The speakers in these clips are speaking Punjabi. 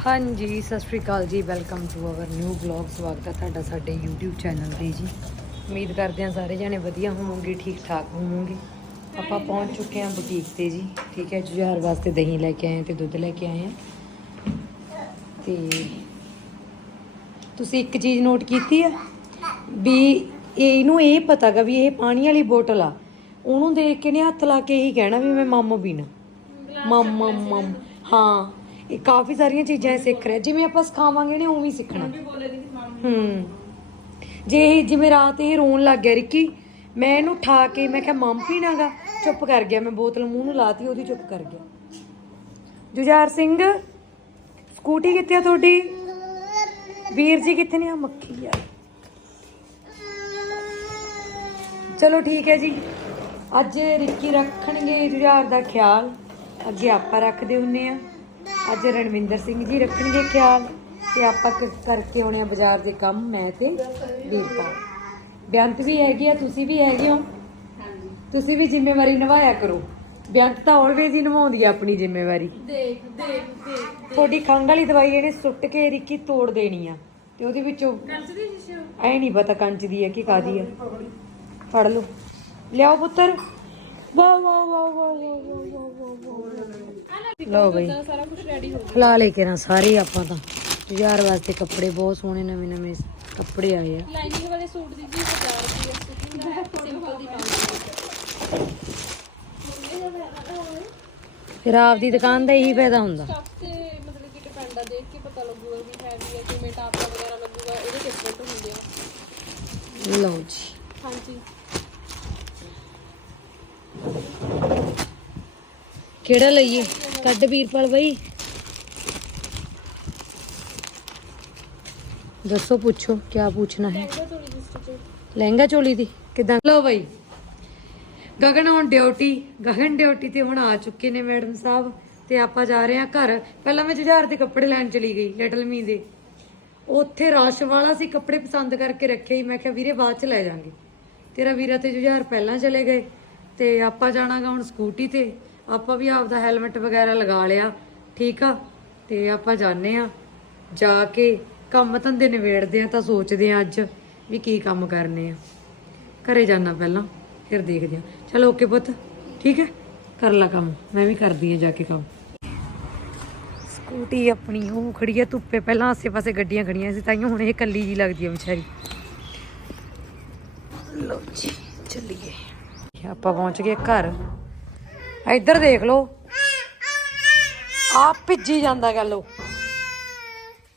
ਹਾਂਜੀ ਸਤਿ ਸ਼੍ਰੀ ਅਕਾਲ ਜੀ। Welcome to our new vlog ਸਵਾਗਤ ਹੈ ਤੁਹਾਡਾ ਸਾਡੇ YouTube ਚੈਨਲ ਤੇ ਜੀ। ਉਮੀਦ ਕਰਦੇ ਹਾਂ ਸਾਰੇ ਜਣੇ ਵਧੀਆ ਹੋਵੋਗੇ ਠੀਕ ਠਾਕ ਹੋਵੋਗੇ। ਆਪਾਂ ਪਹੁੰਚ ਚੁੱਕੇ ਹਾਂ ਬੁਟੀਕ ਤੇ ਜੀ। ਠੀਕ ਹੈ ਜੁਝਾਰ ਵਾਸਤੇ ਦਹੀਂ ਲੈ ਕੇ ਆਏ ਤੇ ਦੁੱਧ ਲੈ ਕੇ ਆਏ ਹਾਂ। ਤੇ ਤੁਸੀਂ ਇੱਕ ਚੀਜ਼ ਨੋਟ ਕੀਤੀ ਆ ਵੀ ਇਹਨੂੰ ਇਹ ਪਤਾਗਾ ਵੀ ਇਹ ਪਾਣੀ ਵਾਲੀ ਬੋਤਲ ਆ। ਉਹਨੂੰ ਦੇਖ ਕੇ ਨੇ ਹੱਥ ਲਾ ਕੇ ਇਹੀ ਕਹਿਣਾ ਵੀ ਮੈਂ ਮੰਮ ਪੀਣਾ। ਮੰਮ ਮੰਮ। ਹਾਂ ਇਹ ਕਾਫੀ ਸਾਰੀਆਂ ਚੀਜ਼ਾਂ ਇਹ ਸਿੱਖ ਰਿਹਾ। ਜਿਵੇਂ ਆਪਾਂ ਸਿਖਾਵਾਂਗੇ ਨੇ ਉਵੇਂ ਹੀ ਸਿੱਖਣਾ। ਹੂੰ। ਜੇ ਇਹ ਜਿਵੇਂ ਰਾਤ ਇਹ ਰੋਣ ਲੱਗ ਗਿਆ ਰਿੱਕੀ ਮੈਂ ਇਹਨੂੰ ਠਾ ਕੇ ਮੈਂ ਕਿਹਾ ਮੰਮ ਪੀਣਾਗਾ ਚੁੱਪ ਕਰ ਗਿਆ ਮੈਂ ਬੋਤਲ ਮੂੰਹ ਨੂੰ ਲਾਤੀ ਉਹਦੀ ਚੁੱਪ ਕਰ ਗਿਆ। ਜੁਝਾਰ ਸਿੰਘ ਸਕੂਟੀ ਕਿੱਥੇ ਆ ਤੁਹਾਡੀ? ਵੀਰ ਜੀ ਕਿੱਥੇ ਨੇ? ਆ ਮੱਖੀ ਯਾਰ ਚਲੋ ਠੀਕ ਹੈ ਜੀ। ਅੱਜ ਰਿੱਕੀ ਰੱਖਣਗੇ ਜੁਝਾਰ ਦਾ ਖਿਆਲ। ਅੱਗੇ ਆਪਾਂ ਰੱਖਦੇ ਹੁੰਨੇ ਆ। ਅੱਜ ਰਣਵਿੰਦਰ ਸਿੰਘ ਜੀ ਰੱਖਣਗੇ ਖਿਆਲ ਤੇ ਆਪਾਂ ਕਰਕੇ ਆਉਣੇ ਆ ਬਾਜ਼ਾਰ ਦੇ ਕੰਮ ਮੈਂ ਤੇ ਵੀਰਪਾਲ। ਬਿਆੰਤ ਵੀ ਹੈਗੀ ਆ ਤੁਸੀਂ ਵੀ ਹੈਗੇ ਹੋ? ਤੁਸੀਂ ਵੀ ਜ਼ਿੰਮੇਵਾਰੀ ਨਿਭਾਇਆ ਕਰੋ। ਬਿਆੰਤ ਤਾਂ ਆਲਵੇਜ਼ ਹੀ ਨਿਭਾਉਂਦੀ ਆ ਆਪਣੀ ਜ਼ਿੰਮੇਵਾਰੀ। ਤੁਹਾਡੀ ਖੰਗ ਵਾਲੀ ਦਵਾਈ ਇਹਨੇ ਸੁੱਟ ਕੇ ਰਿੱਕੀ ਤੋੜ ਦੇਣੀ ਆ ਤੇ ਉਹਦੇ ਵਿੱਚੋਂ ਕੰਚ ਦੀ ਸ਼ੀਸ਼ੀ ਐ ਨਹੀਂ ਪਤਾ ਕੰਚ ਦੀ ਹੈ ਕਿ ਕਾਦੀ ਹੈ ਫੜ ਲਓ। ਲਿਆਓ ਪੁੱਤਰ। ਵਾਹ ਵਾਹ ਵਾਹ ਵਾਹ ਵਾਹ ਵਾਹ ਵਾਹ ਲਓ ਬਈ। ਰੈਡੀ ਹੋ ਖਲਾ ਲੈ ਕੇ ਨਾ ਸਾਰੇ ਆਪਾਂ ਤਾਂ। ਯਾਰ ਵਾਸਤੇ ਕੱਪੜੇ ਬਹੁਤ ਸੋਹਣੇ ਨਵੇਂ ਨਵੇਂ ਕੱਪੜੇ ਆਏ ਆ। ਲਾਈਨਿੰਗ ਵਾਲੇ ਸੂਟ ਦੀ ਜੀ 1000 ਰੁਪਏ ਸਟਿਚਿੰਗ ਦਾ ਸਿੰਪਲ ਦੀ 500 ਫਿਰ ਆਪਦੀ ਦੁਕਾਨ ਦਾ ਇਹੀ ਫਾਇਦਾ ਹੁੰਦਾ। ਸਟਫ ਤੇ ਮਤਲਬ ਕਿ ਡਿਪੈਂਡ ਆ ਦੇਖ ਕੇ ਪਤਾ ਲੱਗੂਗਾ ਵੀ ਹੈਵੀ ਹੈ ਕਿਵੇਂ ਟਾਪਾ ਵਗੈਰਾ ਲੱਗੂਗਾ ਇਹਦੇ ਡਿਫਰੈਂਟ ਹੁੰਦੇ ਆ। ਲਓ ਜੀ। ਹਾਂਜੀ। ਕਿਹੜਾ ਲਈਏ? ਕੱਢ ਵੀਰਪਾਲ ਬਈ। ਦੱਸੋ, ਪੁੱਛੋ ਕੀ ਪੁੱਛਣਾ ਹੈ? ਲਹਿੰਗਾ ਚੋਲੀ ਦੀ, ਕਿਦਾਂ? ਲੋ ਬਈ, ਗਗਨ ਹੁਣ ਡਿਊਟੀ ਗਗਨ ਡਿਊਟੀ ਤੇ ਹੁਣ ਆ ਚੁੱਕੇ ਨੇ ਮੈਡਮ ਸਾਹਿਬ, ਤੇ ਆਪਾਂ ਜਾ ਰਹੇ ਹਾਂ ਘਰ। ਪਹਿਲਾਂ ਮੈਂ ਜੁਝਾਰ ਦੇ ਕੱਪੜੇ ਲੈਣ ਚਲੀ ਗਈ ਲਿਟਲ ਮੀ ਦੇ। ਉੱਥੇ ਰਸ਼ ਵਾਲਾ ਸੀ, ਕੱਪੜੇ ਪਸੰਦ ਕਰਕੇ ਰੱਖੇ ਹੀ ਮੈਂ ਕਿਹਾ, ਵੀਰੇ, ਬਾਅਦ ਚ ਲੈ ਜਾਾਂਗੇ। ਤੇਰਾ ਵੀਰਾ ਤੇ ਜੁਝਾਰ ਪਹਿਲਾਂ ਚਲੇ ਗਏ, ਤੇ ਆਪਾਂ ਜਾਣਾਗਾ ਹੁਣ ਸਕੂਟੀ ਤੇ। ਆਪਾਂ ਵੀ ਆਪਦਾ ਹੈਲਮਟ ਵਗੈਰਾ ਲਗਾ ਲਿਆ, ਠੀਕ ਆ? ਤੇ ਆਪਾਂ ਜਾਣੇ ਆ ਜਾ ਕੇ ਕੰਮ ਧੰਦੇ ਨਿਬੇੜਦੇ ਆ, ਤਾਂ ਸੋਚਦੇ ਆ ਅੱਜ ਵੀ ਕੀ ਕੰਮ ਕਰਨੇ ਆ। ਘਰੇ ਜਾਣਾ ਪਹਿਲਾਂ, ਫਿਰ ਦੇਖਦੇ ਆ। ਚਲੋ ਓਕੇ ਪੁੱਤ, ਠੀਕ ਹੈ? ਕਰ ਲਾ ਕੰਮ, ਮੈਂ ਵੀ ਕਰਦੀ ਆ ਜਾ ਕੇ ਕੰਮ। ਸਕੂਟੀ ਆਪਣੀ, ਉਹ ਖੜੀ ਆ ਧੁੱਪੇ, ਪਹਿਲਾਂ ਆਸੇ-ਪਾਸੇ ਗੱਡੀਆਂ ਖੜੀਆਂ ਸੀ ਤਾਂ ਹੁਣ ਇਹ ਕੱਲੀ ਜੀ ਲੱਗਦੀ ਆ ਵਿਚਾਰੀ। ਲੋ ਜੀ, ਚੱਲੀਏ। ਆਪਾਂ ਪਹੁੰਚ ਗਏ ਘਰ। ਇੱਧਰ ਦੇਖ ਲਓ। ਆਪ ਭਿੱਜੀ ਜਾਂਦਾ ਗੱਲ ਉਹ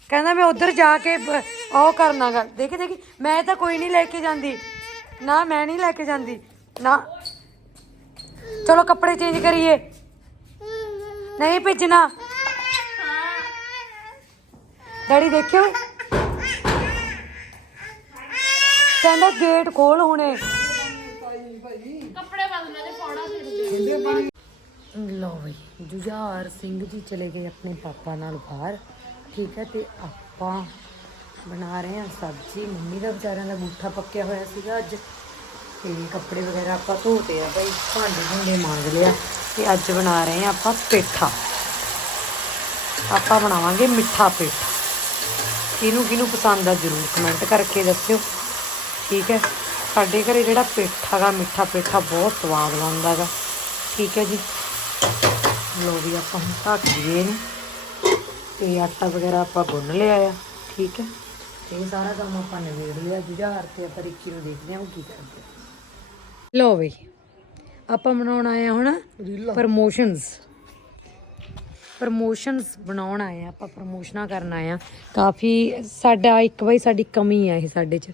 ਕਹਿੰਦਾ ਮੈਂ ਉਧਰ ਜਾ ਕੇ ਉਹ ਕਰਨਾ ਗੱਲ ਦੇਖੀ ਦੇਖੀ ਮੈਂ ਤਾਂ ਕੋਈ ਨਹੀਂ ਲੈ ਕੇ ਜਾਂਦੀ। ਨਾ ਮੈਂ ਨਹੀਂ ਲੈ ਕੇ ਜਾਂਦੀ। ਨਾ। ਚਲੋ ਕੱਪੜੇ ਚੇਂਜ ਕਰੀਏ। ਨਹੀਂ ਭੇਜਣਾ। ਡੈਡੀ ਦੇਖਿਓ। ਕਹਿੰਦਾ ਗੇਟ ਖੋਲ ਹੁਣੇ। ਕੱਪੜੇ ਬਦਲਣੇ ਨੇ ਫੋੜਾ ਫਿਰ। ਲਓ ਬਈ ਜੁਝਾਰ ਸਿੰਘ ਜੀ ਚਲੇ ਗਏ ਆਪਣੇ ਪਾਪਾ ਨਾਲ ਬਾਹਰ। ਠੀਕ ਹੈ, ਤੇ ਆਪਾਂ ਬਣਾ ਰਹੇ ਹਾਂ ਸਬਜ਼ੀ। ਮੰਮੀ ਦਾ ਵਿਚਾਰਿਆਂ ਦਾ ਬੂਠਾ ਪੱਕਿਆ ਹੋਇਆ ਸੀਗਾ ਅੱਜ। ਤੇ ਕੱਪੜੇ ਵਗੈਰਾ ਆਪਾਂ ਧੋਤੇ ਆ ਬਈ ਭਾਂਡੇ ਭੁੰਡੇ ਮਾਂਜ ਲਿਆ ਤੇ ਅੱਜ ਬਣਾ ਰਹੇ ਹਾਂ ਆਪਾਂ ਪੇਠਾ। ਆਪਾਂ ਬਣਾਵਾਂਗੇ ਮਿੱਠਾ ਪੇਠਾ। ਕਿਹਨੂੰ ਕਿਹਨੂੰ ਪਸੰਦ ਆ ਜਰੂਰ ਕਮੈਂਟ ਕਰਕੇ ਦੱਸਿਓ। ਠੀਕ ਹੈ, ਸਾਡੇ ਘਰੇ ਜਿਹੜਾ ਪੇਠਾ ਗਾ, ਮਿੱਠਾ ਪੇਠਾ ਬਹੁਤ ਸਵਾਦ ਬਣਦਾ ਗਾ। ਠੀਕ ਹੈ ਜੀ। ਲੋ ਵੀ ਆਪਾਂ ਹੁਣ ਢੱਕ ਦਈਏ ਇਹਨੂੰ। ਤੇ ਆਟਾ ਵਗੈਰਾ ਆਪਾਂ ਗੁੰਨ ਲਿਆ ਆ ਠੀਕ ਹੈ? ਤੇ ਇਹ ਸਾਰਾ ਕੰਮ ਆਪਾਂ ਨਿਬੇੜ ਲਿਆ ਜੁਝਾਰ ਤੇ ਆਪਾਂ ਰਿੱਕੀ ਨੂੰ ਦੇਖਦੇ ਹਾਂ ਉਹ ਕੀ ਕਰਦੇ। ਲਓ ਬਈ ਆਪਾਂ ਬਣਾਉਣ ਆਏ ਆ ਹੁਣ ਪ੍ਰਮੋਸ਼ਨਸ। ਪ੍ਰਮੋਸ਼ਨਸ ਬਣਾਉਣ ਆਏ ਆ ਆਪਾਂ ਪ੍ਰਮੋਸ਼ਨਾਂ ਕਰਨ ਆਏ ਆ ਕਾਫੀ ਸਾਡਾ ਇੱਕ ਵਾਰੀ ਸਾਡੀ ਕਮੀ ਆ ਇਹ ਸਾਡੇ 'ਚ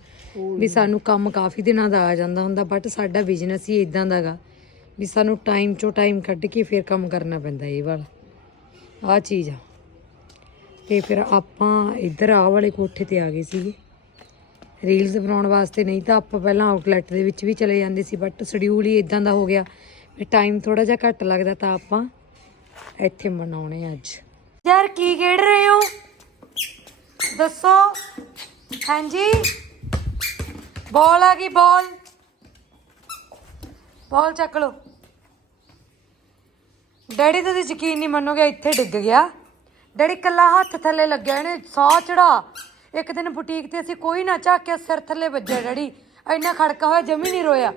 ਵੀ ਸਾਨੂੰ ਕੰਮ ਕਾਫੀ ਦਿਨਾਂ ਦਾ ਆ ਜਾਂਦਾ ਹੁੰਦਾ ਬਟ ਸਾਡਾ ਬਿਜ਼ਨਸ ਹੀ ਇਦਾਂ ਦਾਗਾ ਵੀ ਸਾਨੂੰ ਟਾਈਮ ਚੋਂ ਟਾਈਮ ਕੱਢ ਕੇ ਫਿਰ ਕੰਮ ਕਰਨਾ ਪੈਂਦਾ ਇਹ ਵਾਲਾ। ਆ ਚੀਜ਼ ਆ। ਤੇ ਫਿਰ ਆਪਾਂ ਇੱਧਰ ਆਹ ਵਾਲੇ ਕੋਠੇ ਤੇ ਆ ਗਏ ਸੀਗੇ। ਰੀਲਸ ਬਣਾਉਣ ਵਾਸਤੇ ਨਹੀਂ ਤਾਂ ਆਪਾਂ ਪਹਿਲਾਂ ਆਊਟਲੈਟ ਦੇ ਵਿੱਚ ਵੀ ਚਲੇ ਜਾਂਦੇ ਸੀ ਬਟ ਸ਼ਡਿਊਲ ਹੀ ਇਦਾਂ ਦਾ ਹੋ ਗਿਆ। ਵੀ ਟਾਈਮ ਥੋੜਾ ਜਿਹਾ ਘੱਟ ਲੱਗਦਾ ਤਾਂ ਆਪਾਂ ਇੱਥੇ ਮਨਾਉਣੇ ਅੱਜ। ਯਾਰ ਕੀ ਖੇਡ ਰਹੇ ਹੋ? ਦੱਸੋ। ਹਾਂਜੀ। ਬਾਲ ਆ ਗਈ ਬਾਲ ਬਾਲ ਚੱਕ ਲਓ। ਡੈਡੀ, ਤੁਸੀਂ ਯਕੀਨ ਨਹੀਂ ਮੰਨੋਗੇ, ਇੱਥੇ ਡਿੱਗ ਗਿਆ। ਡੈਡੀ ਕੱਲਾ ਹੱਥ ਥੱਲੇ ਲੱਗਿਆ, ਇਹਨੇ ਸਾਹ ਚੜਾ ਇੱਕ ਦਿਨ ਬੁਟੀਕ ਤੇ ਅਸੀਂ ਕੋਈ ਨਾ ਝਾਕਿਆ, ਸਿਰ ਥੱਲੇ ਵੱਜਿਆ ਡੈਡੀ। ਇੰਨਾ ਖੜਕਾ ਹੋਇਆ, ਜਮੀ ਨਹੀਂ ਰੋਇਆ।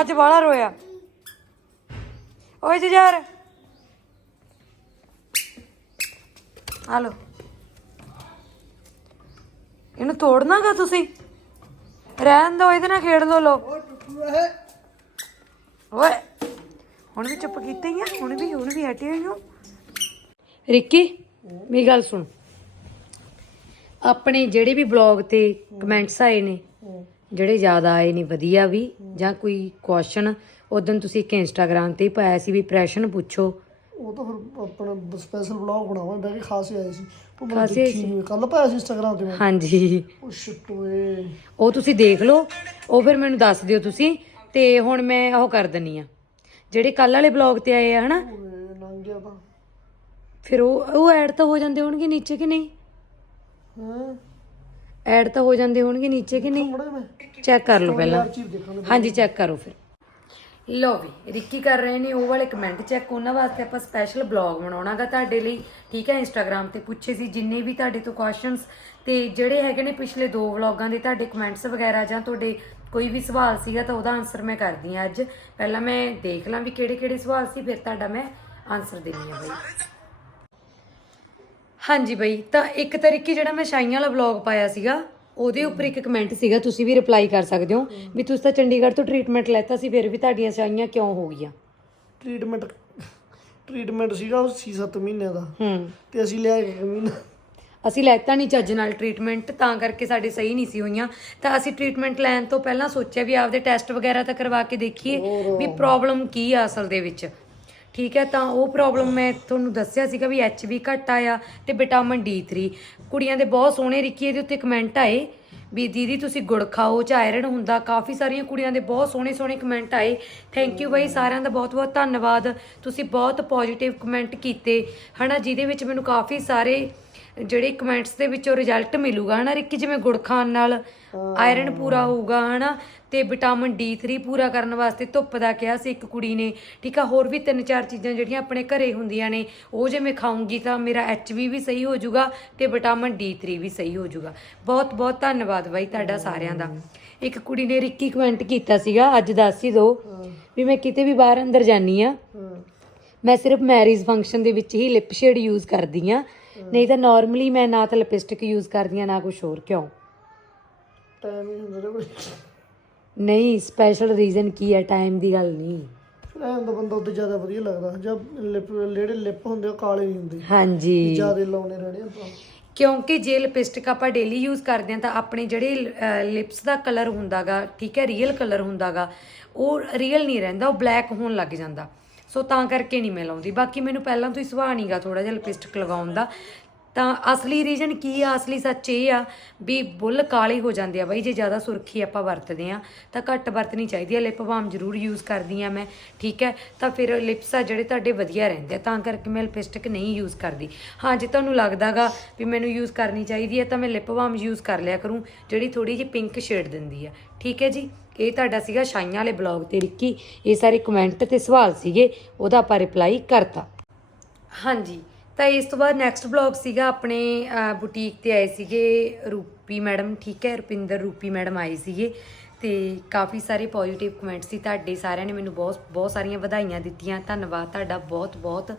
ਅੱਜ ਵਾਲਾ ਰੋਇਆ। ਓਏ ਜਜਾਰ ਹਲੋ ਇਹਨੂੰ ਤੋੜਨਾਗਾ ਤੁਸੀਂ? ਰਹਿਣ ਦੋ ਇਹਦੇ ਨਾਲ ਖੇਡ ਲੋ ਲੋ ਓਏ। ਹੁਣ ਵੀ ਚੁੱਪ ਕੀਤੀ ਆ, ਹੁਣ ਵੀ ਹੁਣ ਵੀ ਹਟੀ ਹੋਈ ਹੋ ਰਿੱਕੀ ਮੇਰੀ ਗੱਲ ਸੁਣ। ਆਪਣੇ ਜਿਹੜੇ ਵੀ ਬਲੌਗ ਤੇ ਕਮੈਂਟਸ ਆਏ ਨੇ ਜਿਹੜੇ ਜ਼ਿਆਦਾ ਆਏ ਨੇ ਵਧੀਆ ਵੀ ਜਾਂ ਕੋਈ ਕੁਐਸਚਨ ਉਦੋਂ ਤੁਸੀਂ ਇੱਕ ਇੰਸਟਾਗ੍ਰam ਤੇ ਹੀ ਪਾਇਆ ਸੀ ਵੀ ਪ੍ਰੈਸ਼ਨ ਪੁੱਛੋ। ਉਹ ਤਾਂ ਫਿਰ ਆਪਣਾ ਸਪੈਸ਼ਲ ਵਲੌਗ ਬਣਾਵਾਂ ਬੈ ਕੇ ਖਾਸ ਹੀ ਆਏ ਸੀ। ਉਹ ਮੈਂ ਖਾਸੇ ਆਏ ਦੇਖੀ ਕੱਲ ਪਾਇਆ ਸੀ ਇੰਸਟਾਗ੍ਰਾਮ ਤੇ ਮੈਂ। ਹਾਂਜੀ। ਉਹ ਸ਼ਿਟ ਓਏ। ਉਹ ਤੁਸੀਂ ਦੇਖ ਲਓ। ਉਹ ਫਿਰ ਮੈਨੂੰ ਦੱਸ ਦਿਓ ਤੁਸੀਂ। ਤੇ ਹੁਣ ਮੈਂ ਉਹ ਕਰ ਦਿੰਨੀ ਆ। ਜਿਹੜੇ ਕੱਲ ਵਾਲੇ ਬਲੌਗ ਤੇ ਆਏ ਆ ਹਨਾ? ਓਏ ਲੰਘ ਗਿਆ ਤਾਂ। ਫਿਰ ਉਹ ਉਹ ਐਡ ਤਾਂ ਹੋ ਜਾਂਦੇ ਹੋਣਗੇ ਨੀਚੇ ਕਿ ਨਹੀਂ? ਹਾਂ ਐਡ ਤਾਂ ਹੋ ਜਾਂਦੇ ਹੋਣਗੇ ਨੀਚੇ ਕਿ ਨਹੀਂ? ਚੈੱਕ ਕਰ ਲਓ ਪਹਿਲਾਂ। ਹਾਂਜੀ ਚੈੱਕ ਕਰੋ ਫਿਰ। ਲੋ ਵੀ ਰਿੱਕੀ ਕਰ ਰਹੇ ਨੇ ਉਹ ਵਾਲੇ ਕਮੈਂਟ ਚੈੱਕ ਉਹਨਾਂ ਵਾਸਤੇ ਆਪਾਂ ਸਪੈਸ਼ਲ ਬਲੌਗ ਬਣਾਉਣਾਗਾ ਤੁਹਾਡੇ ਲਈ। ਠੀਕ ਹੈ ਇੰਸਟਾਗ੍ਰam ਤੇ ਪੁੱਛੇ ਸੀ ਜਿੰਨੇ ਵੀ ਤੁਹਾਡੇ ਤੋਂ ਕੁਐਸਚਨਸ ਤੇ ਜਿਹੜੇ ਹੈਗੇ ਨੇ ਪਿਛਲੇ ਦੋ ਵਲੌਗਾਂ ਦੇ ਤੁਹਾਡੇ ਕਮੈਂਟਸ ਵਗੈਰਾ ਜਾਂ ਤੁਹਾਡੇ ਕੋਈ ਵੀ ਸਵਾਲ ਸੀਗਾ ਤਾਂ ਉਹਦਾ ਆਨਸਰ ਮੈਂ ਕਰਦੀ ਆ ਅੱਜ। ਪਹਿਲਾਂ ਮੈਂ ਦੇਖ ਲਾਂ ਵੀ ਕਿਹੜੇ ਕਿਹੜੇ ਸਵਾਲ ਸੀ ਫਿਰ ਤੁਹਾਡਾ ਮੈਂ ਆਨਸਰ ਦੇਣੀ ਆ ਬਈ। ਹਾਂਜੀ ਬਈ ਤਾਂ ਇੱਕ ਤਰੀਕੇ ਜਿਹੜਾ ਮੈਂ ਸ਼ਾਈਆਂ ਵਾਲਾ ਵਲੌਗ ਪਾਇਆ ਸੀਗਾ ਉਹਦੇ ਉੱਪਰ ਇੱਕ ਕਮੈਂਟ ਸੀਗਾ ਤੁਸੀਂ ਵੀ ਰਿਪਲਾਈ ਕਰ ਸਕਦੇ ਹੋ ਵੀ ਤੁਸੀਂ ਤਾਂ ਚੰਡੀਗੜ੍ਹ ਤੋਂ ਟ੍ਰੀਟਮੈਂਟ ਲੈਤਾ ਸੀ ਫਿਰ ਵੀ ਤੁਹਾਡੀਆਂ ਸ਼ਾਈਆਂ ਕਿਉਂ ਹੋ ਗਈਆਂ? ਟ੍ਰੀਟਮੈਂਟ ਟ੍ਰੀਟਮੈਂਟ ਸੀਗਾ ਉਹ 6-7 ਮਹੀਨਿਆਂ ਦਾ। ਹੂੰ। ਤੇ ਅਸੀਂ ਲਿਆ ਇੱਕ ਮਹੀਨਾ। ਅਸੀਂ ਲੈਤਾ ਨਹੀਂ ਚੱਜ ਨਾਲ ਟ੍ਰੀਟਮੈਂਟ ਤਾਂ ਕਰਕੇ ਸਾਡੇ ਸਹੀ ਨਹੀਂ ਸੀ ਹੋਈਆਂ। ਤਾਂ ਅਸੀਂ ਟ੍ਰੀਟਮੈਂਟ ਲੈਣ ਤੋਂ ਪਹਿਲਾਂ ਸੋਚਿਆ ਵੀ ਆਪਦੇ ਟੈਸਟ ਵਗੈਰਾ ਤਾਂ ਕਰਵਾ ਕੇ ਦੇਖੀਏ ਵੀ ਪ੍ਰੋਬਲਮ ਕੀ ਆ ਅਸਲ ਦੇ ਵਿੱਚ। ਠੀਕ ਹੈ, ਤਾਂ ਉਹ ਪ੍ਰੋਬਲਮ ਮੈਂ ਤੁਹਾਨੂੰ ਦੱਸਿਆ ਸੀਗਾ ਵੀ ਐਚਬੀ ਘੱਟ ਆਇਆ ਤੇ ਵਿਟਾਮਿਨ D3 ਕੁੜੀਆਂ ਦੇ ਬਹੁਤ ਸੋਹਣੇ ਰਿੱਕੀ, ਇਹਦੇ ਉੱਤੇ ਕਮੈਂਟ ਆਏ ਵੀ ਦੀਦੀ ਤੁਸੀਂ ਗੁੜ ਖਾਓ ਚ ਆਇਰਨ ਹੁੰਦਾ, ਕਾਫੀ ਸਾਰੀਆਂ ਕੁੜੀਆਂ ਦੇ ਬਹੁਤ ਸੋਹਣੇ ਸੋਹਣੇ ਕਮੈਂਟ ਆਏ। ਥੈਂਕ ਯੂ ਬਾਈ ਸਾਰਿਆਂ ਦਾ ਬਹੁਤ ਬਹੁਤ ਧੰਨਵਾਦ। ਤੁਸੀਂ ਬਹੁਤ ਪੋਜ਼ਿਟਿਵ ਕਮੈਂਟ ਕੀਤੇ। ਹਨਾ, ਜਿਹਦੇ ਵਿੱਚ ਮੈਨੂੰ ਕਾਫੀ ਸਾਰੇ ਜਿਹੜੇ ਕਮੈਂਟਸ ਦੇ ਵਿੱਚੋਂ ਰਿਜ਼ਲਟ ਮਿਲੂਗਾ ਹਨਾ ਰਿੱਕੀ? ਜਿਵੇਂ ਗੁੜ ਖਾਣ ਨਾਲ ਆਇਰਨ ਪੂਰਾ ਹੋਊਗਾ ਹਨਾ? ਤੇ ਵਿਟਾਮਿਨ D3 ਪੂਰਾ ਕਰਨ ਵਾਸਤੇ ਧੁੱਪ ਦਾ ਕਿਹਾ ਸੀ ਇੱਕ ਕੁੜੀ ਨੇ। ਠੀਕ ਆ ਹੋਰ ਵੀ ਤਿੰਨ ਚਾਰ ਚੀਜ਼ਾਂ ਜਿਹੜੀਆਂ ਆਪਣੇ ਘਰੇ ਹੁੰਦੀਆਂ ਨੇ ਉਹ ਜੇ ਮੈਂ ਖਾਊਂਗੀ ਤਾਂ ਮੇਰਾ HB ਵੀ ਸਹੀ ਹੋ ਜਾਊਗਾ ਤੇ ਵਿਟਾਮਿਨ D3 ਵੀ ਸਹੀ ਹੋ ਜਾਊਗਾ। ਬਹੁਤ ਬਹੁਤ ਧੰਨਵਾਦ ਬਾਈ ਤੁਹਾਡਾ ਸਾਰਿਆਂ ਦਾ। ਇੱਕ ਕੁੜੀ ਨੇ ਰਿੱਕੀ ਕਮੈਂਟ ਕੀਤਾ ਸੀਗਾ ਅੱਜ ਦੱਸ ਹੀ ਦੋ ਵੀ ਮੈਂ ਕਿਤੇ ਵੀ ਬਾਹਰ ਅੰਦਰ ਜਾਨੀ ਆ ਮੈਂ ਸਿਰਫ ਮੈਰਿਜ ਫੰਕਸ਼ਨ ਦੇ ਵਿੱਚ ਹੀ ਲਿਪ ਸ਼ੇਡ ਯੂਜ਼ ਕਰਦੀ ਆ ਨਹੀਂ ਤਾਂ ਨਾਰਮਲੀ ਮੈਂ ਨਾ ਤਾਂ ਲਿਪਸਟਿਕ ਯੂਜ਼ ਕਰਦੀ ਆ ਨਾ ਕੁਝ ਹੋਰ ਕਿਉਂ? ਟਾਈਮ ਹੀ ਹੁੰਦਾ ਕੋਈ ਨਹੀਂ ਸਪੈਸ਼ਲ ਰੀਜ਼ਨ ਕੀ ਹੈ? ਟਾਈਮ ਦੀ ਗੱਲ ਨਹੀਂ। ਐਂ ਤਾਂ ਬੰਦਾ ਉੱਤੇ ਜ਼ਿਆਦਾ ਵਧੀਆ ਲੱਗਦਾ। ਜਦ ਲਿਪ ਜਿਹੜੇ ਲਿਪ ਹੁੰਦੇ ਉਹ ਕਾਲੇ ਨਹੀਂ ਹੁੰਦੇ। ਹਾਂਜੀ। ਜ਼ਿਆਦਾ ਲਾਉਣੇ ਰਹਿਣੇ ਆਪਾਂ। ਕਿਉਂਕਿ ਜੇ ਲਿਪਸਟਿਕ ਆਪਾਂ ਡੇਲੀ ਯੂਜ਼ ਕਰਦੇ ਹਾਂ ਤਾਂ ਆਪਣੇ ਜਿਹੜੇ ਲਿਪਸ ਦਾ ਕਲਰ ਹੁੰਦਾਗਾ ਠੀਕ ਹੈ ਰੀਅਲ ਕਲਰ ਹੁੰਦਾਗਾ ਉਹ ਰੀਅਲ ਨਹੀਂ ਰਹਿੰਦਾ ਉਹ ਬਲੈਕ ਹੋਣ ਲੱਗ ਜਾਂਦਾ। ਸੋ ਤਾਂ ਕਰਕੇ ਨਹੀਂ ਮੈਂ ਲਾਉਂਦੀ। ਬਾਕੀ ਮੈਨੂੰ ਪਹਿਲਾਂ ਤੋਂ ਹੀ ਸੁਭਾਅ ਨਹੀਂਗਾ ਥੋੜਾ ਜਿਹਾ ਲਿਪਸਟਿਕ ਲਗਾਉਣ ਦਾ। ਤਾਂ ਅਸਲੀ ਰੀਜ਼ਨ ਕੀ ਆ? ਅਸਲੀ ਸੱਚ ਇਹ ਆ ਵੀ ਬੁੱਲ ਕਾਲੇ ਹੋ ਜਾਂਦੇ ਆ ਬਾਈ। ਜੇ ਜ਼ਿਆਦਾ ਸੁਰਖੀ ਆਪਾਂ ਵਰਤਦੇ ਆ, ਤਾਂ ਘੱਟ ਵਰਤਣੀ ਚਾਹੀਦੀ ਆ। ਲਿਪ ਬਾਮ ਜ਼ਰੂਰ ਯੂਜ਼ ਕਰਦੀ ਆ ਮੈਂ, ਠੀਕ ਹੈ? ਤਾਂ ਫਿਰ ਲਿਪਸ ਆ ਜਿਹੜੇ ਤੁਹਾਡੇ ਵਧੀਆ ਰਹਿੰਦੇ ਆ, ਤਾਂ ਕਰਕੇ ਮੈਂ ਲਿਪਸਟਿਕ ਨਹੀਂ ਯੂਜ਼ ਕਰਦੀ। ਹਾਂ, ਜੇ ਤੁਹਾਨੂੰ ਲੱਗਦਾਗਾ ਵੀ ਮੈਨੂੰ ਯੂਜ਼ ਕਰਨੀ ਚਾਹੀਦੀ ਹੈ ਤਾਂ ਮੈਂ ਲਿਪ ਬਾਮ ਯੂਜ਼ ਕਰ ਲਿਆ ਕਰੂੰ, ਜਿਹੜੀ ਥੋੜੀ ਜਿਹੀ ਪਿੰਕ ਸ਼ੇਡ ਦਿੰਦੀ ਆ। ਠੀਕ ਹੈ ਜੀ? ਇਹ ਤੁਹਾਡਾ ਸੀਗਾ ਸ਼ਾਈਆਂ ਵਾਲੇ ਬਲੌਗ ਤੇ ਰਿੱਕੀ। ਇਹ ਸਾਰੇ ਕਮੈਂਟ ਤੇ ਸਵਾਲ ਸੀਗੇ, ਉਹਦਾ ਆਪਾਂ ਰਿਪਲਾਈ ਕਰਤਾ। ਹਾਂਜੀ, ਤਾਂ ਇਸ ਤੋਂ ਬਾਅਦ ਨੈਕਸਟ ਬਲੌਗ ਸੀਗਾ ਆਪਣੇ ਬੁਟੀਕ ਤੇ ਆਏ ਸੀਗੇ ਰੂਪੀ ਮੈਡਮ ਠੀਕ ਹੈ, ਰੁਪਿੰਦਰ, ਰੂਪੀ ਮੈਡਮ ਆਏ ਸੀਗੇ। ਤੇ ਕਾਫੀ ਸਾਰੇ ਪੋਜ਼ਿਟਿਵ ਕਮੈਂਟ ਸੀ ਤੁਹਾਡੇ, ਸਾਰਿਆਂ ਨੇ ਮੈਨੂੰ ਬਹੁਤ ਬਹੁਤ ਸਾਰੀਆਂ ਵਧਾਈਆਂ ਦਿੱਤੀਆਂ। ਧੰਨਵਾਦ ਤੁਹਾਡਾ ਬਹੁਤ ਬਹੁਤ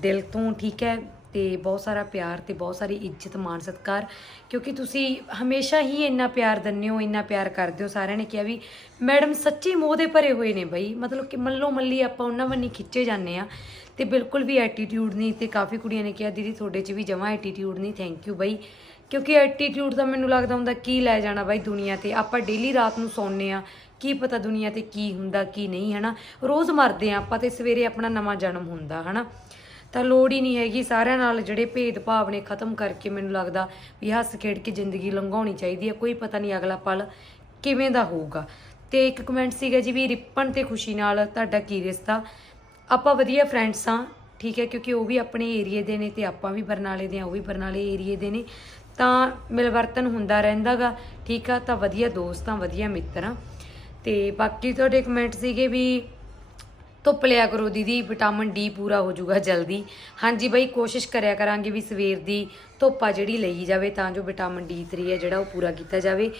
ਦਿਲ ਤੋਂ, ਠੀਕ ਹੈ ਤੇ ਬਹੁਤ ਸਾਰਾ ਪਿਆਰ ਤੇ ਬਹੁਤ ਸਾਰੀ ਇੱਜ਼ਤ, ਮਾਣ, ਸਤਿਕਾਰ, ਕਿਉਂਕਿ ਤੁਸੀਂ ਹਮੇਸ਼ਾ ਹੀ ਇੰਨਾ ਪਿਆਰ ਦਿੰਦੇ ਹੋ, ਇੰਨਾ ਪਿਆਰ ਕਰਦੇ ਹੋ, ਸਾਰਿਆਂ ਨੇ ਕਿਹਾ ਵੀ ਮੈਡਮ ਸੱਚੀ ਮੋਹ ਦੇ ਭਰੇ ਹੋਏ ਨੇ ਬਈ। ਮਤਲਬ ਕਿ ਮੱਲੋ ਮੱਲੀ ਆਪਾਂ ਉਹਨਾਂ ਵੱਲ ਖਿੱਚੇ ਜਾਂਦੇ ਆ ਤੇ ਬਿਲਕੁਲ ਵੀ ਐਟੀਟਿਊਡ ਨਹੀਂ ਤੇ ਕਾਫੀ ਕੁੜੀਆਂ ਨੇ ਕਿਹਾ, ਦੀਦੀ, ਤੁਹਾਡੇ 'ਚ ਵੀ ਜਮਾ ਐਟੀਟਿਊਡ ਨਹੀਂ ਥੈਂਕ ਯੂ ਬਈ। ਕਿਉਂਕਿ ਐਟੀਟਿਊਡ ਤਾਂ ਮੈਨੂੰ ਲੱਗਦਾ ਹੁੰਦਾ, ਕੀ ਲੈ ਜਾਣਾ ਬਾਈ ਦੁਨੀਆ ਤੇ? ਆਪਾਂ ਡੇਲੀ ਰਾਤ ਨੂੰ ਸੌਂਦੇ ਆ ਕੀ ਪਤਾ ਦੁਨੀਆ ਤੇ ਕੀ ਹੁੰਦਾ, ਕੀ ਨਹੀਂ, ਹਨਾ? ਰੋਜ਼ ਮਰਦੇ ਆ ਆਪਾਂ ਤੇ ਸਵੇਰੇ ਆਪਣਾ ਨਵਾਂ ਜਨਮ ਹੁੰਦਾ, ਹਨਾ? ਤਾਂ ਲੋੜ ਹੀ ਨਹੀਂ ਹੈਗੀ ਸਾਰਿਆਂ ਨਾਲ ਜਿਹੜੇ ਭੇਦਭਾਵ ਨੇ ਖਤਮ ਕਰਕੇ ਮੈਨੂੰ ਲੱਗਦਾ ਵੀ ਹੱਸ ਖੇਡ ਕੇ ਜ਼ਿੰਦਗੀ ਲੰਘਾਉਣੀ ਚਾਹੀਦੀ ਹੈ, ਕੋਈ ਪਤਾ ਨਹੀਂ ਅਗਲਾ ਪਲ ਕਿਵੇਂ ਦਾ ਹੋਊਗਾ। ਤੇ ਇੱਕ ਕਮੈਂਟ ਸੀਗਾ ਜੀ ਵੀ ਰਿਪਨ ਤੇ ਖੁਸ਼ੀ ਨਾਲ ਤੁਹਾਡਾ ਕੀ ਰਿਸ਼ਤਾ? ਆਪਾਂ ਵਧੀਆ ਫਰੈਂਡਸ ਆ ਠੀਕ ਹੈ, ਕਿਉਂਕਿ ਉਹ ਵੀ ਆਪਣੇ ਏਰੀਏ ਦੇ ਨੇ ਤੇ ਆਪਾਂ ਵੀ ਬਰਨਾਲੇ ਦੇ ਆ ਉਹ ਵੀ ਬਰਨਾਲੇ ਏਰੀਏ ਦੇ ਨੇ। ਤਾਂ ਮਿਲਵਰਤਨ ਹੁੰਦਾ ਰਹਿੰਦਾਗਾ, ਠੀਕ ਆ, ਤਾਂ ਵਧੀਆ ਦੋਸਤ ਆ ਵਧੀਆ ਮਿੱਤਰ ਆ ਤੇ ਬਾਕੀ ਤੁਹਾਡੇ ਕਮੈਂਟ ਸੀਗੇ ਵੀ ਧੁੱਪ ਲਿਆ ਕਰੋ ਦੀਦੀ ਵਿਟਾਮਿਨ ਡੀ ਪੂਰਾ ਹੋ ਜਾਊਗਾ ਜਲਦੀ। ਹਾਂਜੀ ਬਾਈ, ਕੋਸ਼ਿਸ਼ ਕਰਿਆ ਕਰਾਂਗੇ ਵੀ ਸਵੇਰ ਦੀ ਧੁੱਪ ਆ ਜਿਹੜੀ ਲਈ ਜਾਵੇ, ਤਾਂ ਜੋ ਵਿਟਾਮਿਨ ਡੀ 3 ਹੈ ਜਿਹੜਾ ਉਹ ਪੂਰਾ ਕੀਤਾ ਜਾਵੇ।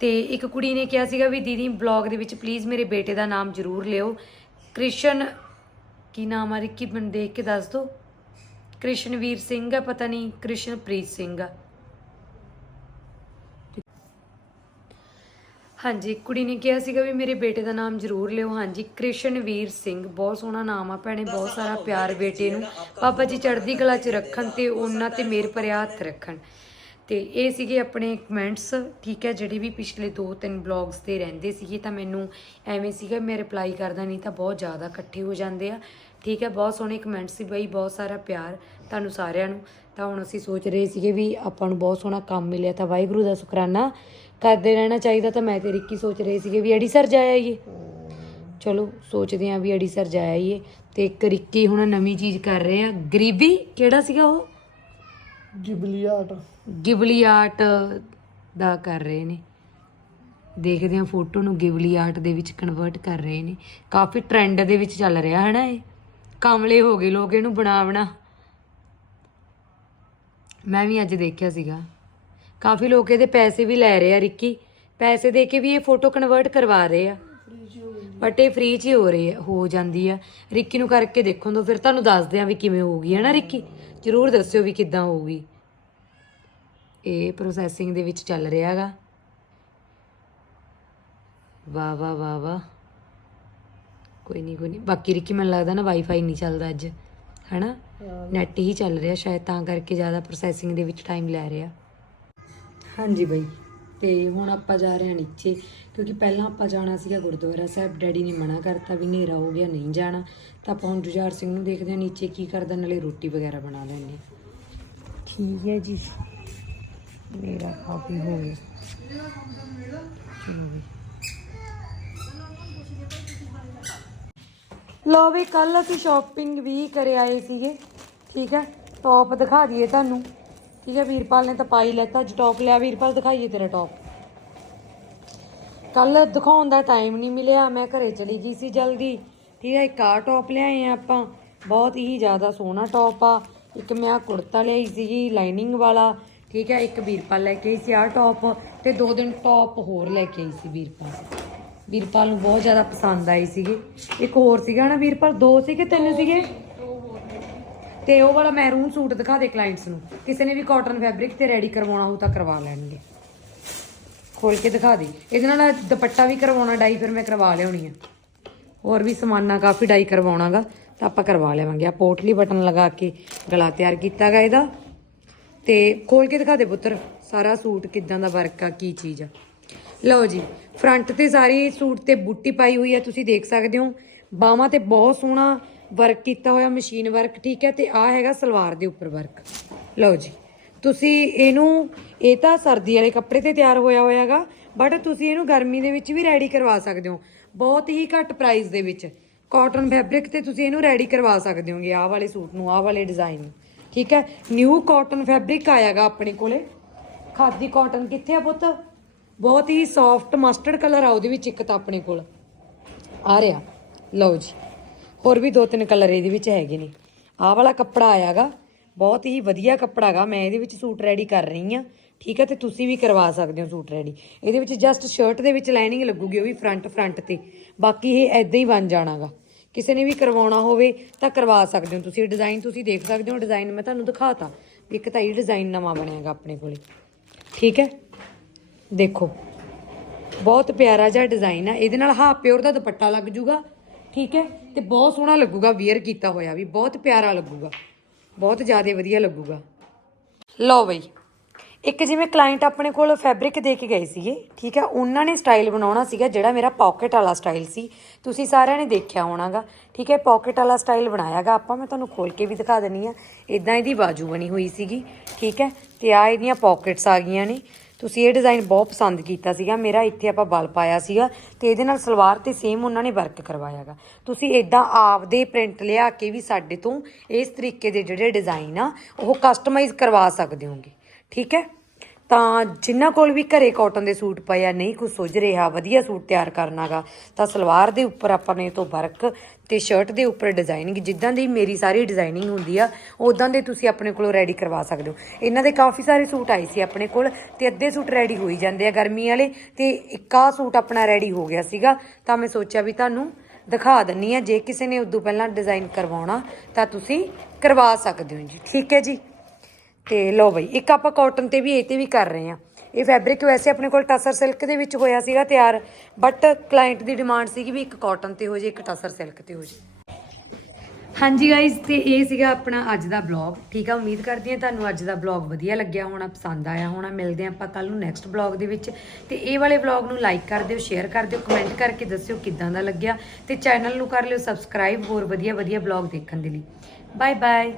ਤੇ ਇੱਕ ਕੁੜੀ ਨੇ ਕਿਹਾ ਸੀਗਾ ਵੀ ਦੀਦੀ ਬਲੌਗ ਦੇ ਵਿੱਚ ਪਲੀਜ਼ ਮੇਰੇ ਬੇਟੇ ਦਾ ਨਾਮ ਜ਼ਰੂਰ ਲਿਓ। ਕ੍ਰਿਸ਼ਨ, ਕੀ ਨਾਮ ਆ ਰਿੱਕੀ? ਮੈਨੂੰ ਦੇਖ ਕੇ ਦੱਸ ਦਿਓ ਕ੍ਰਿਸ਼ਨਵੀਰ ਸਿੰਘ ਆ, ਪਤਾ ਨਹੀਂ, ਕ੍ਰਿਸ਼ਨਪ੍ਰੀਤ ਸਿੰਘ ਆ। ਹਾਂਜੀ, ਕੁੜੀ ਨੇ ਕਿਹਾ ਸੀਗਾ ਵੀ ਮੇਰੇ ਬੇਟੇ ਦਾ ਨਾਮ ਜ਼ਰੂਰ ਲਿਓ। ਹਾਂਜੀ, ਕ੍ਰਿਸ਼ਨਵੀਰ ਸਿੰਘ, ਬਹੁਤ ਸੋਹਣਾ ਨਾਮ ਆ ਭੈਣੇ, ਬਹੁਤ ਸਾਰਾ ਪਿਆਰ ਬੇਟੇ ਨੂੰ। ਬਾਬਾ ਜੀ ਚੜ੍ਹਦੀ ਕਲਾ 'ਚ ਰੱਖਣ ਤੇ ਉਹਨਾਂ ਤੇ ਮੇਰ ਭਰਿਆ ਹੱਥ ਰੱਖਣ। ਤੇ ਇਹ ਸੀਗੇ ਆਪਣੇ ਕਮੈਂਟਸ, ਠੀਕ ਹੈ, ਜਿਹੜੇ ਵੀ ਪਿਛਲੇ 2-3 ਬਲੌਗਸ ਤੇ ਰਹਿੰਦੇ ਸੀਗੇ ਤਾਂ ਮੈਨੂੰ ਐਵੇਂ ਸੀਗਾ, ਮੈਂ ਰਿਪਲਾਈ ਕਰਦਾ ਨਹੀਂ ਤਾਂ ਬਹੁਤ ਜ਼ਿਆਦਾ ਇਕੱਠੇ ਹੋ ਜਾਂਦੇ ਆ। ਠੀਕ ਹੈ, ਬਹੁਤ ਸੋਹਣੇ ਕਮੈਂਟਸ ਸੀ ਬਈ, ਬਹੁਤ ਸਾਰਾ ਪਿਆਰ ਤੁਹਾਨੂੰ ਸਾਰਿਆਂ ਨੂੰ। ਤਾਂ ਹੁਣ ਅਸੀਂ ਸੋਚ ਰਹੇ ਸੀਗੇ ਵੀ ਆਪਾਂ ਨੂੰ ਬਹੁਤ ਸੋਹਣਾ ਕੰਮ ਮਿਲਿਆ ਤਾਂ ਵਾਹਿਗੁਰੂ ਦਾ ਸ਼ੁਕਰਾਨਾ। ਕਰਦੇ ਰਹਿਣਾ ਚਾਹੀਦਾ ਤਾਂ ਮੈਂ ਤੇ ਰਿੱਕੀ ਸੋਚ ਰਹੇ ਸੀਗੇ ਵੀ ਅੜੀਸਰ ਜਾ ਆਈਏ। ਚਲੋ ਸੋਚਦੇ ਆਂ ਵੀ ਅੜੀਸਰ ਜਾ ਆਈਏ ਤੇ ਇੱਕ ਰਿੱਕੀ ਹੁਣ ਨਵੀਂ ਚੀਜ਼ ਕਰ ਰਹੇ ਆ। ਗਰੀਬੀ ਕਿਹੜਾ ਸੀਗਾ ਉਹ? ਗਿਬਲੀ ਆਰਟ। ਗਿਬਲੀ ਆਰਟ ਦਾ ਕਰ ਰਹੇ ਨੇ। ਦੇਖਦੇ ਆ ਫੋਟੋ ਨੂੰ ਗਿਬਲੀ ਆਰਟ ਦੇ ਵਿੱਚ ਕਨਵਰਟ ਕਰ ਰਹੇ ਨੇ। ਕਾਫੀ ਟ੍ਰੈਂਡ ਦੇ ਵਿੱਚ ਚੱਲ ਰਿਹਾ ਹੈ ਨਾ ਇਹ? ਕਮਲੇ ਹੋ ਗਏ ਲੋਕ ਇਹਨੂੰ ਬਣਾ ਬਣਾ ਮੈਂ ਵੀ ਅੱਜ ਦੇਖਿਆ ਸੀਗਾ। ਕਾਫੀ ਲੋਕ ਇਹਦੇ ਪੈਸੇ ਵੀ ਲੈ ਰਹੇ ਆ ਰਿੱਕੀ। ਪੈਸੇ ਦੇ ਕੇ ਵੀ ਇਹ ਫੋਟੋ ਕਨਵਰਟ ਕਰਵਾ ਰਹੇ ਆ। ਬਟ ਇਹ ਫ੍ਰੀ ਚ ਹੀ ਹੋ ਰਹੀ ਹੈ ਹੋ ਜਾਂਦੀ ਆ। ਰਿੱਕੀ ਨੂੰ ਕਰਕੇ ਦੇਖੋ ਤਾਂ ਫਿਰ ਤੁਹਾਨੂੰ ਦੱਸਦੇ ਆ ਵੀ ਕਿਵੇਂ ਹੋਊਗੀ ਹੈ ਨਾ ਰਿੱਕੀ? ਜਰੂਰ ਦੱਸਿਓ ਵੀ ਕਿੱਦਾਂ ਹੋਊਗੀ ਇਹ ਪ੍ਰੋਸੈਸਿੰਗ ਦੇ ਵਿੱਚ ਚੱਲ ਰਿਹਾ ਹੈਗਾ। ਵਾਹ ਵਾਹ ਵਾਹ ਵਾਹ। ਕੋਈ ਨਹੀਂ ਕੋਈ ਨਹੀਂ ਬਾਕੀ ਰਿੱਕੀ ਮੈਨੂੰ ਲੱਗਦਾ ਨਾ ਵਾਈਫਾਈ ਨਹੀਂ ਚੱਲਦਾ ਅੱਜ ਹੈਨਾ? ਨੈਟ ਹੀ ਚੱਲ ਰਿਹਾ ਸ਼ਾਇਦ ਤਾਂ ਕਰਕੇ ਜ਼ਿਆਦਾ ਪ੍ਰੋਸੈਸਿੰਗ ਦੇ ਵਿੱਚ ਟਾਈਮ ਲੈ ਰਿਹਾ। ਹਾਂਜੀ ਬਾਈ। ਤੇ ਹੁਣ ਆਪਾਂ ਜਾ ਰਹੇ ਹਾਂ ਨੀਚੇ, ਕਿਉਂਕਿ ਪਹਿਲਾਂ ਆਪਾਂ ਜਾਣਾ ਸੀਗਾ ਗੁਰਦੁਆਰਾ ਸਾਹਿਬ। ਡੈਡੀ ਨੇ ਮਨਾ ਕਰਤਾ ਵੀ ਹਨੇਰਾ ਹੋ ਗਿਆ, ਨਹੀਂ ਜਾਣਾ। ਤਾਂ ਆਪਾਂ ਹੁਣ ਜੁਝਾਰ ਸਿੰਘ ਨੂੰ ਦੇਖਦੇ ਹਾਂ ਨੀਚੇ ਕੀ ਕਰਦਾ, ਨਾਲੇ ਰੋਟੀ ਵਗੈਰਾ ਬਣਾ ਲੈਂਦੇ ਠੀਕ ਹੈ ਜੀ। ਮੇਰਾ ਕਾਫੀ ਹੋ ਗਿਆ। ਵੀ ਲੋ ਵੀ ਕੱਲ ਅਸੀਂ ਸ਼ਾਪਿੰਗ ਵੀ ਕਰ ਆਏ ਸੀਗੇ। ਠੀਕ ਹੈ? ਟੌਪ ਦਿਖਾ ਦਈਏ ਤੁਹਾਨੂੰ। ਠੀਕ ਹੈ, ਵੀਰਪਾਲ ਨੇ ਤਾਂ ਪਾਈ ਲੈਤਾ, ਅੱਜ ਟੌਪ ਲਿਆ। ਵੀਰਪਾਲ, ਦਿਖਾਈਏ ਤੇਰਾ ਟੌਪ ਕੱਲ ਦਿਖਾਉਣ ਦਾ ਟਾਈਮ ਨਹੀਂ ਮਿਲਿਆ, ਮੈਂ ਘਰੇ ਚਲੀ ਗਈ ਸੀ ਜਲਦੀ। ਠੀਕ ਹੈ, ਇੱਕ ਆ ਟੌਪ ਲਿਆਏ ਆ ਆਪਾਂ। ਬਹੁਤ ਹੀ ਜ਼ਿਆਦਾ ਸੋਹਣਾ ਟੌਪ ਆ। ਇੱਕ ਮੈਂ ਆ ਕੁੜਤਾ ਲਿਆਈ ਸੀਗੀ ਲਾਈਨਿੰਗ ਵਾਲਾ। ਠੀਕ ਹੈ, ਇੱਕ ਵੀਰਪਾਲ ਲੈ ਕੇ ਆਈ ਸੀ ਆ ਟੌਪ ਤੇ ਦੋ ਦਿਨ ਟੌਪ ਹੋਰ ਲੈ ਕੇ ਆਈ ਸੀ ਵੀਰਪਾਲ। ਵੀਰਪਾਲ ਨੂੰ ਬਹੁਤ ਜ਼ਿਆਦਾ ਪਸੰਦ ਆਈ ਸੀਗੀ। ਇੱਕ ਹੋਰ ਸੀਗਾ ਨਾ ਵੀਰਪਾਲ, ਦੋ ਸੀਗੇ, ਤਿੰਨ ਸੀਗੇ? ਤੇ ਉਹ ਵਾਲਾ ਮੈਰੂਨ ਸੂਟ ਦਿਖਾ ਦੇ ਕਲਾਇੰਟਸ ਨੂੰ। ਕਿਸੇ ਨੇ ਵੀ ਕਾਟਨ ਫੈਬਰਿਕ ਤੇ ਰੈਡੀ ਕਰਵਾਉਣਾ ਹੋ ਤਾਂ ਕਰਵਾ ਲੈਣਗੇ। ਖੋਲ ਕੇ ਦਿਖਾ ਦੇ। ਇਹਦੇ ਨਾਲ ਦੁਪੱਟਾ ਵੀ ਕਰਵਾਉਣਾ, ਡਾਈ ਫਿਰ ਮੈਂ ਕਰਵਾ ਲਿਆਉਣੀ ਆ। ਹੋਰ ਵੀ ਸਮਾਨਾ ਕਾਫੀ ਡਾਈ ਕਰਵਾਉਣਾਗਾ, ਤਾਂ ਆਪਾਂ ਕਰਵਾ ਲਵਾਂਗੇ ਆ ਪੋਟਲੀ ਬਟਨ ਲਗਾ ਕੇ ਗਲਾ ਤਿਆਰ ਕੀਤਾਗਾ ਇਹਦਾ। ਤੇ ਖੋਲ ਕੇ ਦਿਖਾ ਦੇ ਪੁੱਤਰ, ਸਾਰਾ ਸੂਟ ਕਿੱਦਾਂ ਦਾ ਵਰਕ ਆ, ਕੀ ਚੀਜ਼ ਆ। ਲਓ ਜੀ ਫਰੰਟ ਤੇ ਸਾਰੀ ਸੂਟ ਤੇ ਬੂਟੀ ਪਾਈ ਹੋਈ ਆ, ਤੁਸੀਂ ਦੇਖ ਸਕਦੇ ਹੋ। ਬਾਹਾਂ ਤੇ ਬਹੁਤ ਸੋਹਣਾ ਵਰਕ ਕੀਤਾ ਹੋਇਆ ਮਸ਼ੀਨ ਵਰਕ ਠੀਕ ਹੈ, ਤੇ ਆ ਹੈਗਾ ਸਲਵਾਰ ਦੇ ਉੱਪਰ ਵਰਕ ਲਓ ਜੀ, ਤੁਸੀਂ ਇਹਨੂੰ, ਇਹ ਤਾਂ ਸਰਦੀ ਵਾਲੇ ਕੱਪੜੇ ਤੇ ਤਿਆਰ ਹੋਇਆ ਹੋਇਆਗਾ ਬਟ ਤੁਸੀਂ ਇਹਨੂੰ ਗਰਮੀ ਦੇ ਵਿੱਚ ਵੀ ਰੈਡੀ ਕਰਵਾ ਸਕਦੇ ਹੋ। ਬਹੁਤ ਹੀ ਘੱਟ ਪ੍ਰਾਈਸ ਦੇ ਵਿੱਚ। ਕਾਟਨ ਫੈਬਰਿਕ ਤੇ ਤੁਸੀਂ ਇਹਨੂੰ ਰੈਡੀ ਕਰਵਾ ਸਕਦੇ ਹੋਗੇ, ਆਹ ਵਾਲੇ ਸੂਟ ਨੂੰ, ਆਹ ਵਾਲੇ ਡਿਜ਼ਾਈਨ ਨੂੰ। ਠੀਕ ਹੈ ਨਿਊ ਕਾਟਨ ਫੈਬਰਿਕ ਆਇਆਗਾ ਆਪਣੇ ਕੋਲੇ। ਖਾਦੀ ਕਾਟਨ ਕਿੱਥੇ ਆ ਪੁੱਤ? ਬਹੁਤ ਹੀ ਸੌਫਟ ਮਸਟਰਡ ਕਲਰ ਆ ਉਹਦੇ ਵਿੱਚ ਇੱਕ ਤਾਂ ਆਪਣੇ ਕੋਲ। ਆ ਰਿਹਾ। ਲਓ ਜੀ ਹੋਰ ਵੀ ਦੋ ਤਿੰਨ ਕਲਰ ਇਹਦੇ ਵਿੱਚ ਹੈਗੇ ਨੇ। ਆਹ ਵਾਲਾ ਕੱਪੜਾ ਆਇਆਗਾ, ਬਹੁਤ ਹੀ ਵਧੀਆ ਕੱਪੜਾ ਗਾ। ਮੈਂ ਇਹਦੇ ਵਿੱਚ ਸੂਟ ਰੈਡੀ ਕਰ ਰਹੀ ਆ। ਠੀਕ ਹੈ ਤੇ ਤੁਸੀਂ ਵੀ ਕਰਵਾ ਸਕਦੇ ਹੋ ਸੂਟ ਰੈਡੀ ਇਹਦੇ ਵਿੱਚ ਜਸਟ ਸ਼ਰਟ ਦੇ ਵਿੱਚ ਲਾਈਨਿੰਗ ਲੱਗੂਗੀ ਉਹ ਵੀ ਫਰੰਟ ਫਰੰਟ ਤੇ। ਬਾਕੀ ਇਹ ਐਦਾਂ ਹੀ ਬਣ ਜਾਣਾਗਾ। ਕਿਸੇ ਨੇ ਵੀ ਕਰਵਾਉਣਾ ਹੋਵੇ ਤਾਂ ਕਰਵਾ ਸਕਦੇ ਹੋ ਤੁਸੀਂ। ਡਿਜ਼ਾਈਨ ਤੁਸੀਂ ਦੇਖ ਸਕਦੇ ਹੋ। ਡਿਜ਼ਾਈਨ ਮੈਂ ਤੁਹਾਨੂੰ ਦਿਖਾਤਾ। ਇੱਕ ਤਾਂ ਇਹ ਡਿਜ਼ਾਈਨ ਨਵਾਂ ਬਣਿਆਗਾ ਆਪਣੇ ਕੋਲੇ। ਠੀਕ ਹੈ ਦੇਖੋ। ਬਹੁਤ ਪਿਆਰਾ ਜਿਹਾ ਡਿਜ਼ਾਈਨ ਆ। ਇਹਦੇ ਨਾਲ ਹਾਫ ਪਿਓਰ ਦਾ ਦੁਪੱਟਾ ਲੱਗ ਜੂਗਾ। ਠੀਕ ਹੈ? ਤੇ ਬਹੁਤ ਸੋਹਣਾ ਲੱਗੂਗਾ ਵੇਅਰ ਕੀਤਾ ਹੋਇਆ ਵੀ, ਬਹੁਤ ਪਿਆਰਾ ਲੱਗੂਗਾ। ਬਹੁਤ ਜ਼ਿਆਦਾ ਵਧੀਆ ਲੱਗੂਗਾ। ਲਓ ਬਈ, ਇੱਕ ਜਿਵੇਂ ਕਲਾਇੰਟ ਆਪਣੇ ਕੋਲ ਫੈਬਰਿਕ ਦੇ ਕੇ ਗਏ ਸੀਗੇ, ਠੀਕ ਹੈ? ਉਹਨਾਂ ਨੇ ਸਟਾਈਲ ਬਣਾਉਣਾ ਸੀਗਾ, ਜਿਹੜਾ ਮੇਰਾ ਪਾਕਟ ਵਾਲਾ ਸਟਾਈਲ ਸੀ। ਤੁਸੀਂ ਸਾਰਿਆਂ ਨੇ ਦੇਖਿਆ ਹੋਣਾਗਾ, ਠੀਕ ਹੈ? ਪਾਕਟ ਵਾਲਾ ਸਟਾਈਲ ਬਣਾਇਆਗਾ ਆਪਾਂ, ਮੈਂ ਤੁਹਾਨੂੰ ਖੋਲ ਕੇ ਵੀ ਦਿਖਾ ਦਿੰਨੀ ਆ। ਇਦਾਂ ਇਹਦੀ ਬਾਜੂ ਬਣੀ ਹੋਈ ਸੀਗੀ, ਠੀਕ ਹੈ? ਤੇ ਆ ਇਹਦੀਆਂ ਪਾਕਟਸ ਆ ਗਈਆਂ ਨੇ। ਤੁਸੀਂ ਇਹ ਡਿਜ਼ਾਈਨ ਬਹੁਤ ਪਸੰਦ ਕੀਤਾ ਸੀਗਾ। ਮੇਰਾ ਇੱਥੇ ਆਪਾਂ ਬਲ ਪਾਇਆ ਸੀਗਾ ਤੇ ਇਹਦੇ ਨਾਲ ਸਲਵਾਰ ਤੇ ਸੇਮ ਉਹਨਾਂ ਨੇ ਵਰਕ ਕਰਵਾਇਆਗਾ। ਤੁਸੀਂ ਇਦਾਂ ਆਪਦੇ ਪ੍ਰਿੰਟ ਲਿਆ ਕੇ ਵੀ ਸਾਡੇ ਤੋਂ ਇਸ ਤਰੀਕੇ ਦੇ ਜਿਹੜੇ ਡਿਜ਼ਾਈਨ ਆ, ਉਹ ਕਸਟਮਾਈਜ਼ ਕਰਵਾ ਸਕਦੇ ਹੋਗੇ। ਠੀਕ ਹੈ? ਤਾਂ ਜਿਨ੍ਹਾਂ ਕੋਲ ਵੀ ਘਰੇ ਕਾਟਨ ਦੇ ਸੂਟ ਪਏ ਆ, ਨਹੀਂ ਕੁਝ ਸੁੱਝ ਰਿਹਾ, ਵਧੀਆ ਸੂਟ ਤਿਆਰ ਕਰਨਾਗਾ ਤਾਂ ਸਲਵਾਰ ਦੇ ਉੱਪਰ ਆਪਾਂ ਨੇ ਤੋਂ ਵਰਕ ਤੇ ਸ਼ਰਟ ਦੇ ਉੱਪਰ ਡਿਜ਼ਾਈਨਿੰਗ ਜਿੱਦਾਂ ਦੀ ਮੇਰੀ ਸਾਰੀ ਡਿਜ਼ਾਈਨਿੰਗ ਹੁੰਦੀ ਆ ਉਦਾਂ ਦੇ ਤੁਸੀਂ ਆਪਣੇ ਕੋਲੋਂ ਰੈਡੀ ਕਰਵਾ ਸਕਦੇ ਹੋ। ਇਹਨਾਂ ਦੇ ਕਾਫੀ ਸਾਰੇ ਸੂਟ ਆਏ ਸੀ ਆਪਣੇ ਕੋਲ ਤੇ ਅੱਧੇ ਸੂਟ ਰੈਡੀ ਹੋਈ ਜਾਂਦੇ ਆ ਗਰਮੀ ਵਾਲੇ ਤੇ ਇੱਕਾ ਸੂਟ ਆਪਣਾ ਰੈਡੀ ਹੋ ਗਿਆ ਸੀਗਾ, ਤਾਂ ਮੈਂ ਸੋਚਿਆ ਵੀ ਤੁਹਾਨੂੰ ਦਿਖਾ ਦਿੰਨੀ ਆ, ਜੇ ਕਿਸੇ ਨੇ ਉਦੋਂ ਪਹਿਲਾਂ ਡਿਜ਼ਾਈਨ ਕਰਵਾਉਣਾ ਤਾਂ ਤੁਸੀਂ ਕਰਵਾ ਸਕਦੇ ਹੋ ਜੀ। ਠੀਕ ਹੈ ਜੀ? ਤੇ ਲਓ ਬਈ, ਇੱਕ ਆਪਾਂ ਕਾਟਨ ਤੇ ਵੀ ਇਹ ਤੇ ਵੀ ਕਰ ਰਹੇ ਆ ਇਹ ਫੈਬਰਿਕ ਵੈਸੇ ਆਪਣੇ ਕੋਲ ਟਸਰ ਸਿਲਕ ਦੇ ਵਿੱਚ ਹੋਇਆ ਸੀਗਾ ਤਿਆਰ ਬਟ ਕਲਾਇੰਟ ਦੀ ਡਿਮਾਂਡ ਸੀਗੀ ਵੀ ਇੱਕ ਕਾਟਨ ਤੇ ਹੋ ਜੇ, ਇੱਕ ਟਸਰ ਸਿਲਕ ਤੇ ਹੋ ਜੇ। ਹਾਂਜੀ ਗਾਇਜ਼ ਤੇ ਇਹ ਸੀਗਾ ਆਪਣਾ ਅੱਜ ਦਾ ਬਲੌਗ ਠੀਕ ਆ, ਉਮੀਦ ਕਰਦੀ ਹਾਂ ਤੁਹਾਨੂੰ ਅੱਜ ਦਾ ਬਲੌਗ ਵਧੀਆ ਲੱਗਿਆ ਹੋਣਾ, ਪਸੰਦ ਆਇਆ ਹੋਣਾ। ਮਿਲਦੇ ਹਾਂ ਆਪਾਂ ਕੱਲ ਨੂੰ ਨੈਕਸਟ ਬਲੌਗ ਦੇ ਵਿੱਚ। ਤੇ ਇਹ ਵਾਲੇ ਬਲੌਗ ਨੂੰ ਲਾਈਕ ਕਰ ਦਿਓ ਸ਼ੇਅਰ ਕਰ ਦਿਓ ਕਮੈਂਟ ਕਰਕੇ ਦੱਸਿਓ ਕਿੱਦਾਂ ਦਾ ਲੱਗਿਆ। ਤੇ ਚੈਨਲ ਨੂੰ ਕਰ ਲਿਓ ਸਬਸਕ੍ਰਾਈਬ ਹੋਰ ਵਧੀਆ ਵਧੀਆ ਬਲੌਗ ਦੇਖਣ ਦੇ ਲਈ। Bye bye